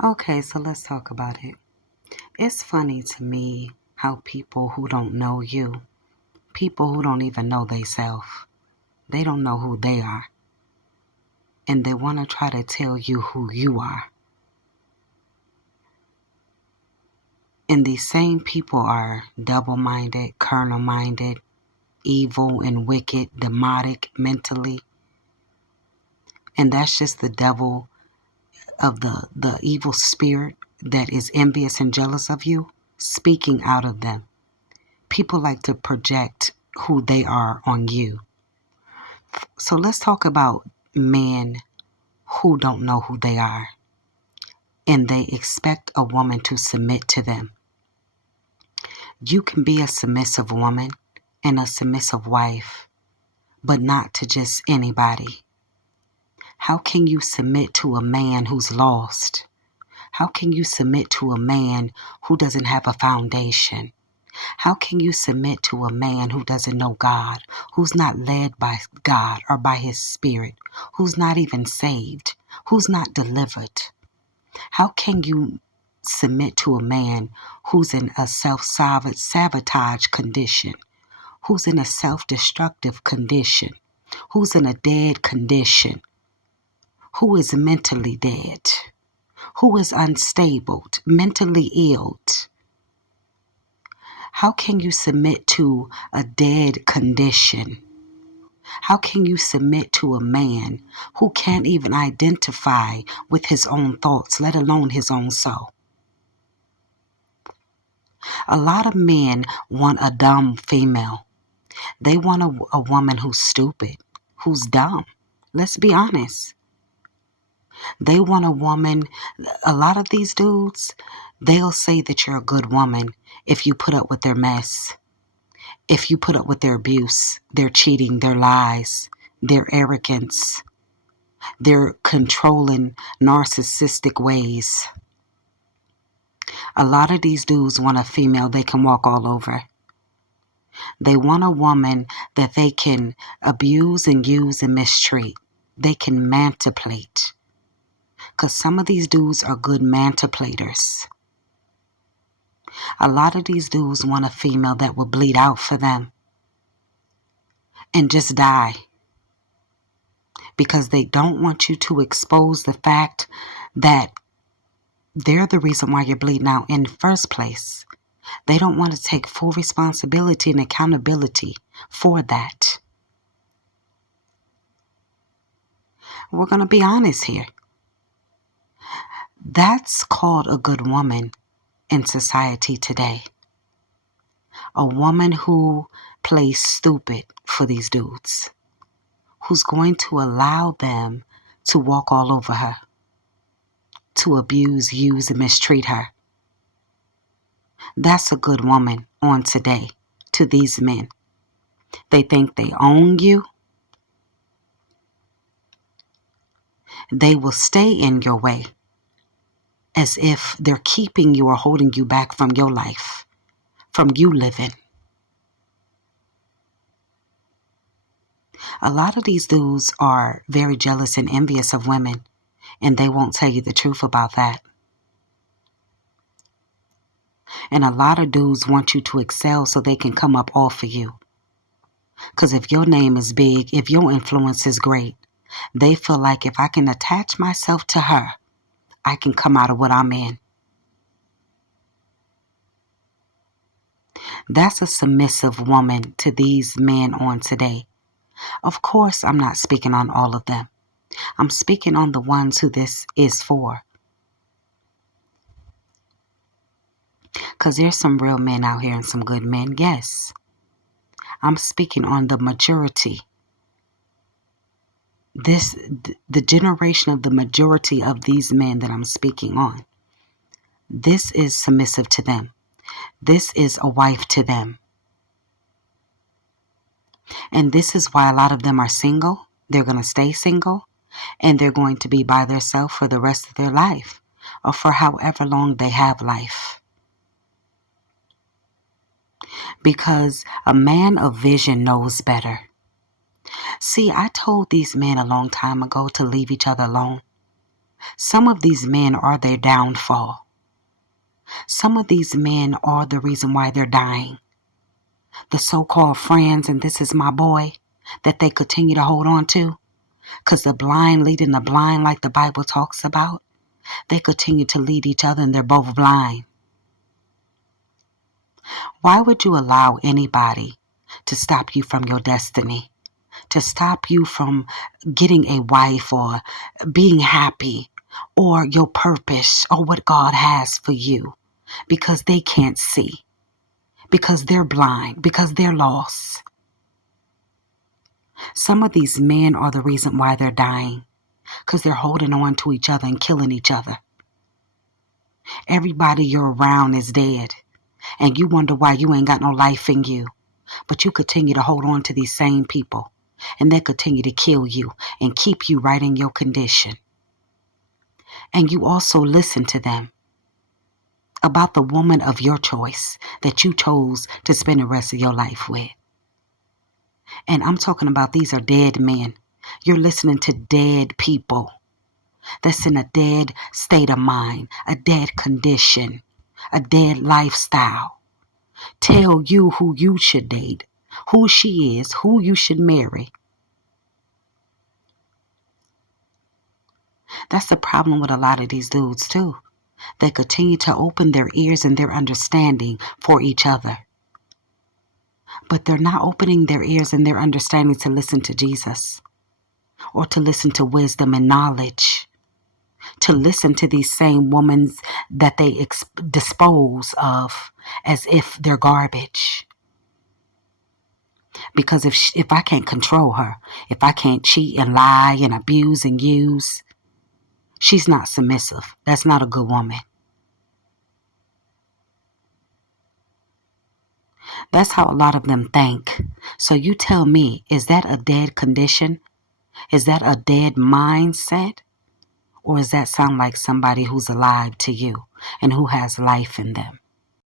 Okay, so let's talk about it. It's funny to me how people who don't know you, people who don't even know theyself, they don't know who they are, and they want to try to tell you who you are. And these same people are double-minded, carnal-minded, evil and wicked, demonic mentally. And that's just the devil of the evil spirit that is envious and jealous of you speaking out of them. People like to project who they are on you. So let's talk about men who don't know who they are and they expect a woman to submit to them. You can be a submissive woman and a submissive wife, but not to just anybody. How can you submit to a man who's lost? How can you submit to a man who doesn't have a foundation? How can you submit to a man who doesn't know God, who's not led by God or by his spirit, who's not even saved, who's not delivered? How can you submit to a man who's in a self-sabotage condition, who's in a self-destructive condition, who's in a dead condition, who is mentally dead, who is unstable, mentally ill? How can you submit to a dead condition? How can you submit to a man who can't even identify with his own thoughts, let alone his own soul? A lot of men want a dumb female. They want a woman who's stupid, who's dumb. Let's be honest. They want a woman, a lot of these dudes, they'll say that you're a good woman if you put up with their mess, if you put up with their abuse, their cheating, their lies, their arrogance, their controlling, narcissistic ways. A lot of these dudes want a female they can walk all over. They want a woman that they can abuse and use and mistreat. They can manipulate. Because some of these dudes are good manipulators. A lot of these dudes want a female that will bleed out for them and just die. Because they don't want you to expose the fact that they're the reason why you're bleeding out in the first place. They don't want to take full responsibility and accountability for that. We're going to be honest here. That's called a good woman in society today. A woman who plays stupid for these dudes, who's going to allow them to walk all over her, to abuse, use, and mistreat her. That's a good woman on today to these men. They think they own you. They will stay in your way as if they're keeping you or holding you back from your life, from you living. A lot of these dudes are very jealous and envious of women, and they won't tell you the truth about that. And a lot of dudes want you to excel so they can come up off of you. Because if your name is big, if your influence is great, they feel like if I can attach myself to her, I can come out of what I'm in. That's a submissive woman to these men on today. Of course, I'm not speaking on all of them. I'm speaking on the ones who this is for. Because there's some real men out here and some good men, yes. I'm speaking on the majority. The generation of the majority of these men that I'm speaking on. This is submissive to them. This is a wife to them. And this is why a lot of them are single. They're going to stay single. And they're going to be by themselves for the rest of their life. Or for however long they have life. Because a man of vision knows better. See, I told these men a long time ago to leave each other alone. Some of these men are their downfall. Some of these men are the reason why they're dying. The so-called friends, and this is my boy, that they continue to hold on to, because the blind leading the blind, like the Bible talks about, they continue to lead each other and they're both blind. Why would you allow anybody to stop you from your destiny, to stop you from getting a wife or being happy or your purpose or what God has for you, because they can't see, because they're blind, because they're lost? Some of these men are the reason why they're dying, because they're holding on to each other and killing each other. Everybody you're around is dead, and you wonder why you ain't got no life in you. But you continue to hold on to these same people, and they continue to kill you and keep you right in your condition. And you also listen to them about the woman of your choice that you chose to spend the rest of your life with. And I'm talking about these are dead men. You're listening to dead people that's in a dead state of mind, a dead condition, a dead lifestyle. Tell you who you should date, who she is, who you should marry. That's the problem with a lot of these dudes too. They continue to open their ears and their understanding for each other. But they're not opening their ears and their understanding to listen to Jesus, or to listen to wisdom and knowledge, to listen to these same women that they dispose of as if they're garbage. Because if I can't control her, if I can't cheat and lie and abuse and use, she's not submissive. That's not a good woman. That's how a lot of them think. So you tell me, is that a dead condition? Is that a dead mindset? Or does that sound like somebody who's alive to you and who has life in them?